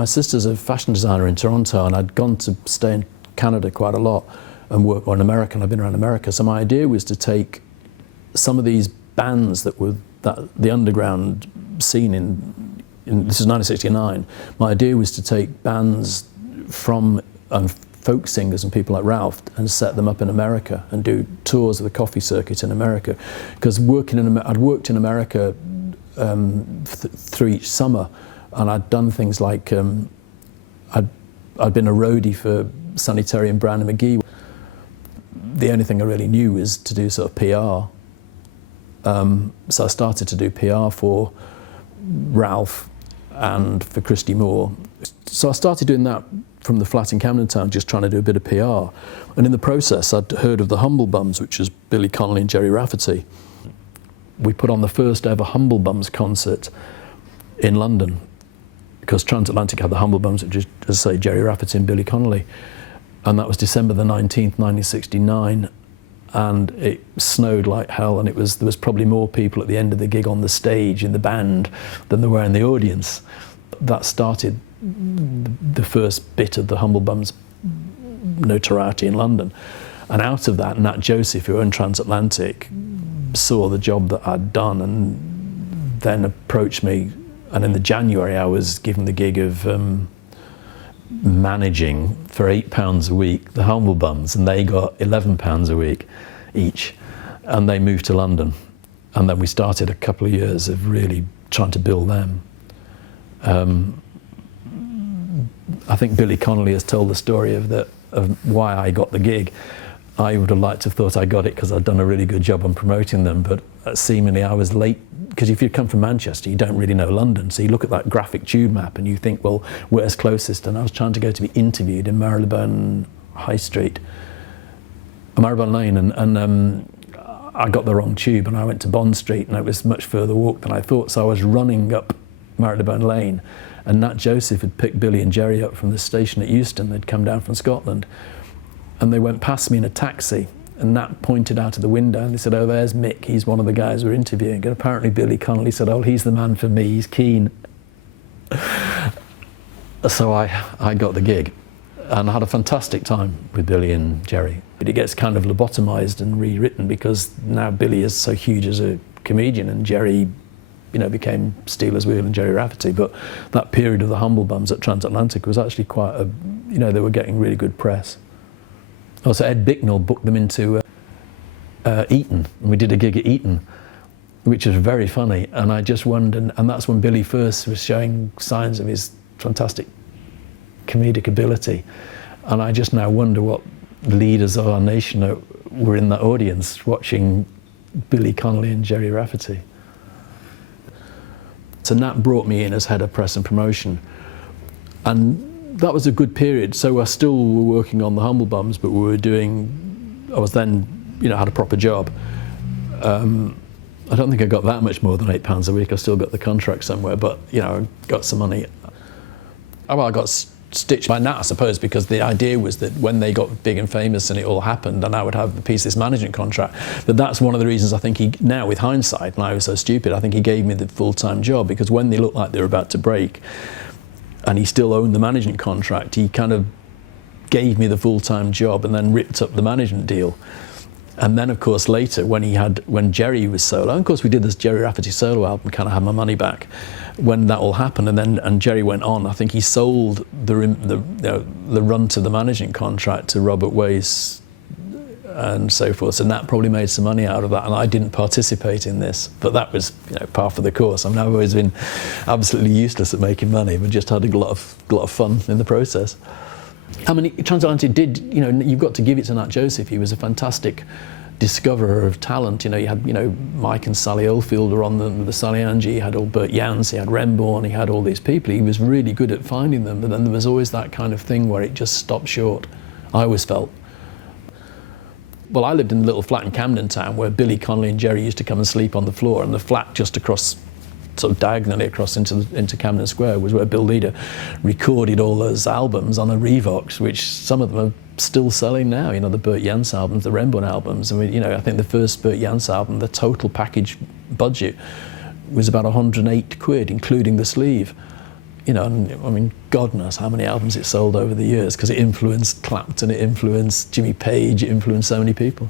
my sister's a fashion designer in Toronto, and I'd gone to stay in Canada quite a lot and work, or in America, and I've been around America. So my idea was to take some of these bands that were the underground scene in this is 1969. My idea was to take bands from folk singers and people like Ralph and set them up in America and do tours of the coffee circuit in America. Because I'd worked in America through each summer, and I'd done things like I'd been a roadie for Sanitarium Brown and McGee. The only thing I really knew was to do sort of PR. So I started to do PR for Ralph and for Christy Moore. So I started doing that from the flat in Camden Town, just trying to do a bit of PR. And in the process, I'd heard of the Humble Bums, which was Billy Connolly and Jerry Rafferty. We put on the first ever Humble Bums concert in London, because Transatlantic had the Humble Bums, which is, as I say, Jerry Rafferty and Billy Connolly. And that was December the 19th, 1969. And it snowed like hell, and there was probably more people at the end of the gig on the stage in the band than there were in the audience. That started the first bit of the Humble Bums notoriety in London. And out of that, Nat Joseph, who owned Transatlantic, saw the job that I'd done and then approached me. And in the January, I was given the gig of managing for £8 a week the Humble Bums, and they got £11 a week each, and they moved to London. And then we started a couple of years of really trying to build them. I think Billy Connolly has told the story of why I got the gig. I would have liked to have thought I got it because I'd done a really good job on promoting them, but seemingly I was late, because if you come from Manchester, you don't really know London. So you look at that graphic tube map and you think, well, where's closest? And I was trying to go to be interviewed in Marylebone High Street, Marylebone Lane, and I got the wrong tube, and I went to Bond Street, and it was much further walk than I thought. So I was running up Marylebone Lane, and Nat Joseph had picked Billy and Jerry up from the station at Euston. They'd come down from Scotland, and they went past me in a taxi, and Nat pointed out of the window, and they said, oh, there's Mick, he's one of the guys we're interviewing. And apparently Billy Connolly said, oh, he's the man for me, he's keen. So I got the gig, and I had a fantastic time with Billy and Jerry. But it gets kind of lobotomized and rewritten, because now Billy is so huge as a comedian, and Jerry, became Steelers Wheel and Jerry Rafferty. But that period of the Humble Bums at Transatlantic was actually quite they were getting really good press. Also, Ed Bicknell booked them into Eton, and we did a gig at Eton, which was very funny. And I just wondered, and that's when Billy first was showing signs of his fantastic comedic ability. And I just now wonder what leaders of our nation were in that audience watching Billy Connolly and Jerry Rafferty. So Nat brought me in as head of press and promotion, and that was a good period. So I still were working on the Humble Bums, but I was then, had a proper job. I don't think I got that much more than £8 a week. I still got the contract somewhere, but I got some money. I got stitched by Nat, I suppose, because the idea was that when they got big and famous and it all happened, and I would have a piece of this management contract, that's one of the reasons I think now with hindsight, and I was so stupid, I think he gave me the full-time job, because when they looked like they were about to break, and he still owned the management contract, he kind of gave me the full-time job and then ripped up the management deal. And then, of course, later, when Jerry was solo, and of course we did this Jerry Rafferty solo album, kind of had my money back when that all happened, and Jerry went on. I think he sold the run to the management contract to Robert Wace and so forth. So Nat probably made some money out of that, and I didn't participate in this. But that was par for the course. I mean, I've always been absolutely useless at making money, but just had a lot of fun in the process. I mean, Transatlantic did, you've got to give it to Nat Joseph. He was a fantastic discoverer of talent. You had, Mike and Sally Oldfield were on the Sally Angie, he had Bert Jans, he had Remborn, he had all these people. He was really good at finding them, but then there was always that kind of thing where it just stopped short, I always felt. Well, I lived in a little flat in Camden Town where Billy Connolly and Jerry used to come and sleep on the floor, and the flat just across, sort of diagonally across into Camden Square, was where Bill Leader recorded all those albums on a Revox, which some of them are still selling now. The Bert Jans albums, the Remborn albums. I mean, I think the first Bert Jans album, the total package budget was about 108 quid, including the sleeve. you know, and, I mean, God knows how many albums it sold over the years because it influenced Clapton, it influenced Jimmy Page, it influenced so many people.